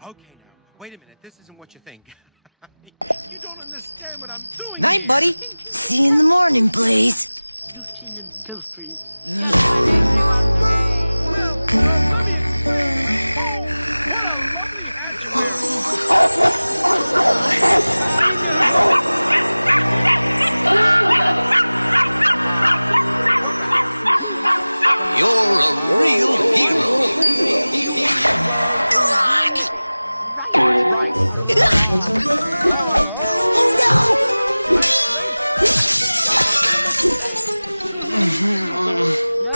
Okay, now, wait a minute. This isn't what you think. You don't understand what I'm doing. Night, buddy. See you in the morning, please. You're a real hero. Oh no!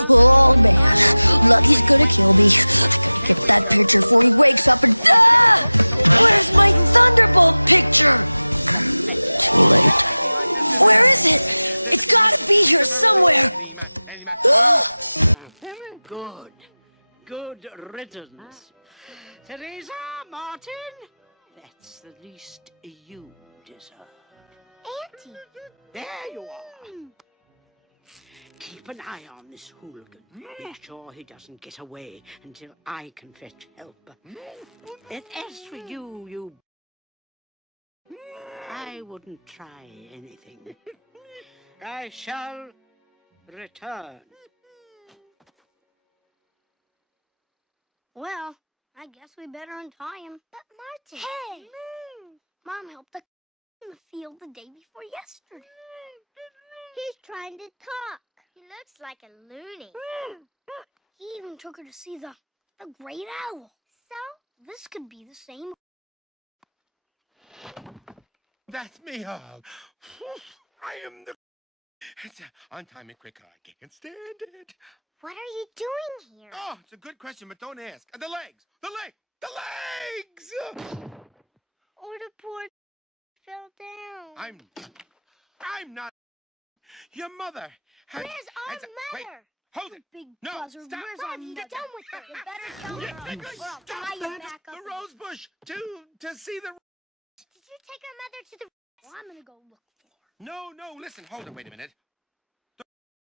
Oh man, Lucky's gonna kill me. I gotta get that picture before he wakes up and... Ah! Where's my Thunderbolt picture? Too late. Where is it? It's gotta be here somewhere. Good riddance. Teresa, Martin, that's the least you deserve. Auntie! There you are. Keep an eye on this hooligan. Make sure he doesn't get away until I can fetch help. And as for you... I wouldn't try anything. I shall return. Well, I guess we better untie him. But Martin... Hey! Mom helped the in the field the day before yesterday. He's trying to talk. He looks like a loony. He even took her to see the great owl. So? This could be the same. That's me, Hog. I am the... Untie me quicker. I can't stand it. What are you doing here? Oh, it's a good question, but don't ask. The legs! The legs! Oh, the poor fell down. I'm not... Your mother has... Where's our mother? Wait, hold it. Big No, buzzard, stop. where's our mother? Get done with her. You better tell her. Or I'll tie you back up. The rose bush to see the... Did you take our mother to the... Well, I'm gonna go look for her. No, listen, hold it, wait a minute.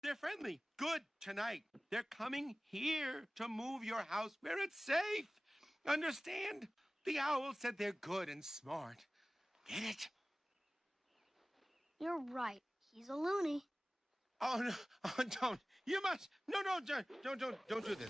They're friendly. Good tonight. They're coming here to move your house where it's safe. Understand? The owl said they're good and smart. Get it? You're right. He's a loony. Oh, no. Oh, don't. You must. No, don't do this.